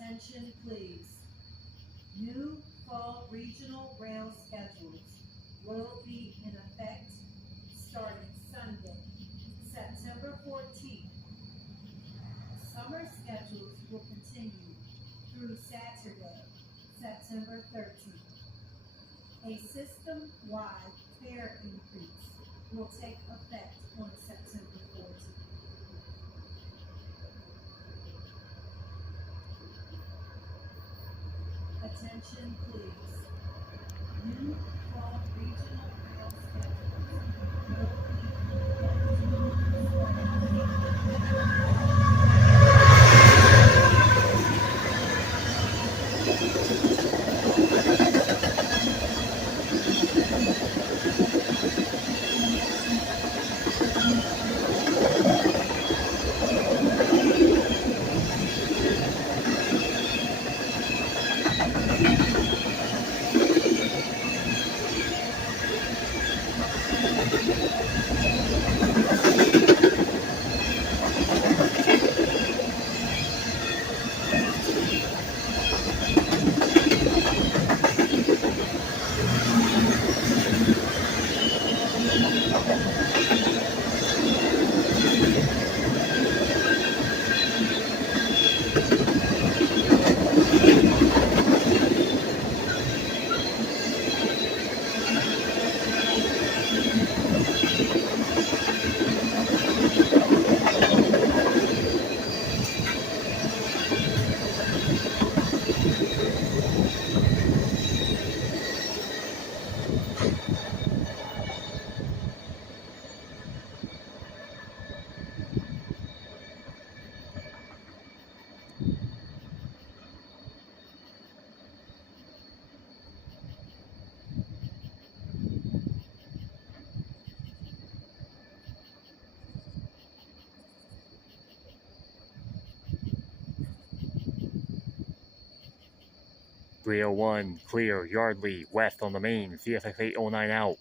Attention please. New fall regional rail schedules will be in effect starting Sunday, September 14th. Summer schedules will continue through Saturday, September 13th. A system-wide fare increase will take effect on September 14th. Attention please. New fall regional rail schedules will Three 301, clear, Yardley, west on the main, CSX 809 out.